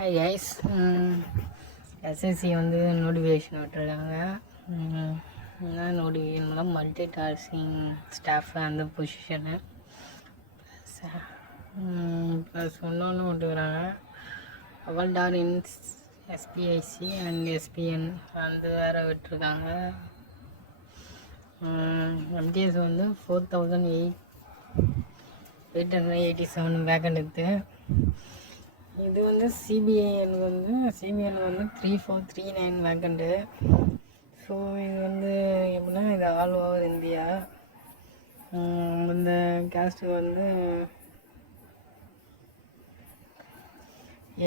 Hi guys, SSC வந்து notification விட்டுருக்காங்க. என்ன நோட்டிஃபிகேஷன்? மல்டி டாஸ்கிங் ஸ்டாஃப் அந்த பொசிஷனு ப்ளஸ் ஒன்று விட்டுக்கிறாங்க. அவல்டார் இன் எஸ்பிஐசி அண்ட் எஸ்பிஎன் வந்து வேறு விட்டுருக்காங்க. எம்டிஎஸ் வந்து 4887 வேக்கண்ட் இருக்குது. இது வந்து சிபிஎன் வந்து 3439 வேக்கண்ட்டு. ஸோ இது வந்து எப்படின்னா இது ஆல் ஓவர் இந்தியா. இந்த கேஸ்ட்டு வந்து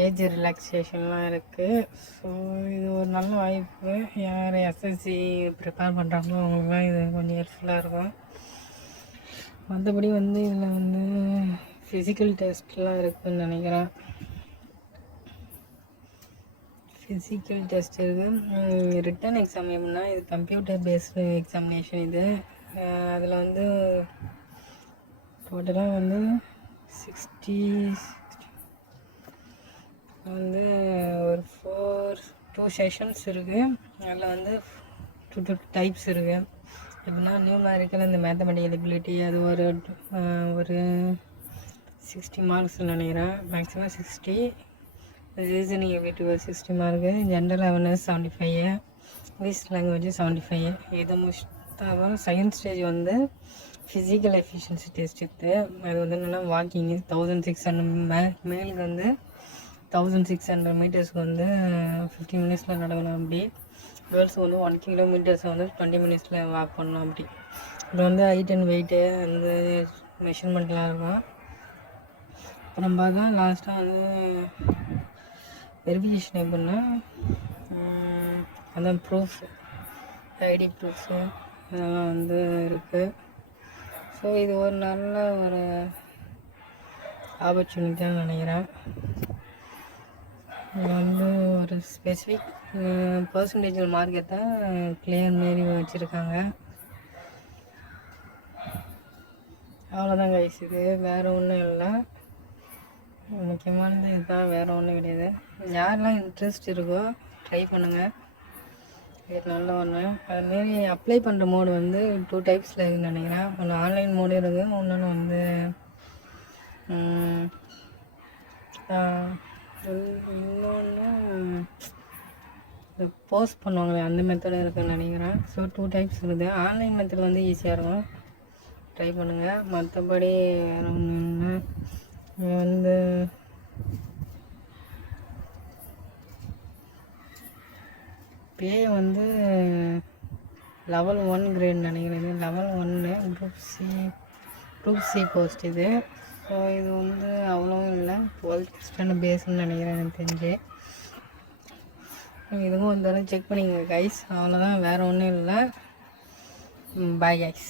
ஏஜ் ரிலாக்ஸேஷன்லாம் இருக்குது. ஸோ இது ஒரு நல்ல வாய்ப்பு. யார் எஸ்எஸ்சி ப்ரிப்பேர் பண்ணுறாங்களோ அவங்களுக்குலாம் இது கொஞ்சம் ஹெல்ப்ஃபுல்லாக இருக்கும். மற்றபடி வந்து இதில் வந்து ஃபிசிக்கல் டெஸ்ட்லாம் இருக்குதுன்னு நினைக்கிறேன். ஃபிசிக்கல் டெஸ்ட் இருக்குது. ரிட்டன் எக்ஸாம் எப்படின்னா இது கம்ப்யூட்டர் பேஸ்டு எக்ஸாமினேஷன். இது அதில் வந்து டோட்டலாக வந்து 60 வந்து ஒரு 2 செஷன்ஸ் இருக்குது. அதில் வந்து 2 டைப்ஸ் இருக்குது. எப்படின்னா நியூமரிக்கல் இந்த மேத்தமெட்டிக்கல் எபிலிட்டி அது ஒரு 60 மார்க்ஸ் நினைக்கிறேன். மேக்ஸிமம் 60. ரீசனிங் எபிலிட்டி ஒரு 60 mark. General awareness 75. English language 75. இதை முடிச்சுட்டாலும் செகண்ட் ஸ்டேஜ் வந்து ஃபிசிக்கல் எஃபிஷியன்சி டெஸ்ட் இருக்குது. அது வந்து என்னென்னா வாக்கிங்கு 1600 மேலுக்கு வந்து 1600 மீட்டர்ஸ்க்கு வந்து 15 மினிட்ஸில் நடக்கணும். அப்படி கேர்ள்ஸுக்கு வந்து 1 கிலோமீட்டர்ஸை வந்து 20 மினிட்ஸில் வாக் பண்ணணும். அப்படி அப்புறம் வந்து ஹைட் அண்ட் வெயிட்டு அந்த மெஷர்மெண்ட்லாம் இருக்கும். அப்புறம் பார்த்தா லாஸ்ட்டாக வந்து வெரிஃபிகேஷன் எப்படின்னா அந்த ப்ரூஃப் ஐடி ப்ரூஃபு இதெல்லாம் வந்து இருக்குது. ஸோ இது ஒரு நல்ல ஒரு ஆப்பர்ச்சுனிட்டியாக நினைக்கிறேன். வந்து ஒரு ஸ்பெசிஃபிக் பர்சன்டேஜ் மார்க்கெட்டை கிளியர் மாரி வச்சுருக்காங்க. அவ்வளோதான் கைஸ். இது வேறு ஒன்றும் இல்லை. முக்கியமானது இதுதான், வேறு ஒன்றும் கிடையாது. யாரெல்லாம் இன்ட்ரெஸ்ட் இருக்கோ ட்ரை பண்ணுங்கள். இது நல்ல ஒன்று. அதுமாரி அப்ளை பண்ணுற மோடு வந்து 2 டைப்ஸில் இருக்குதுன்னு நினைக்கிறேன். ஒன்று ஆன்லைன் மோடு இருக்குது, இன்னொன்று வந்து இன்னொன்று போஸ்ட் பண்ணுவாங்களே அந்த மெத்தடு இருக்குதுன்னு நினைக்கிறேன். ஸோ 2 டைப்ஸ் இருக்குது. ஆன்லைன் மெத்தட் வந்து ஈஸியாக இருக்கும், ட்ரை பண்ணுங்கள். மற்றபடி வேறு ஒன்று வந்து பே வந்து level 1 கிரேட் நினைக்கிறேன். level 1 குரூப் சி போஸ்ட் இது. ஸோ இது வந்து அவ்வளோ இல்லை, 12th ஸ்டாண்டர்ட் பேஸ்ன்னு நினைக்கிறேன் எனக்கு தெரிஞ்சு. இதுவும் ஒரு தடவை செக் பண்ணிங்க கைஸ். அவ்வளோதான், வேறு ஒன்றும் இல்லை. Bye guys.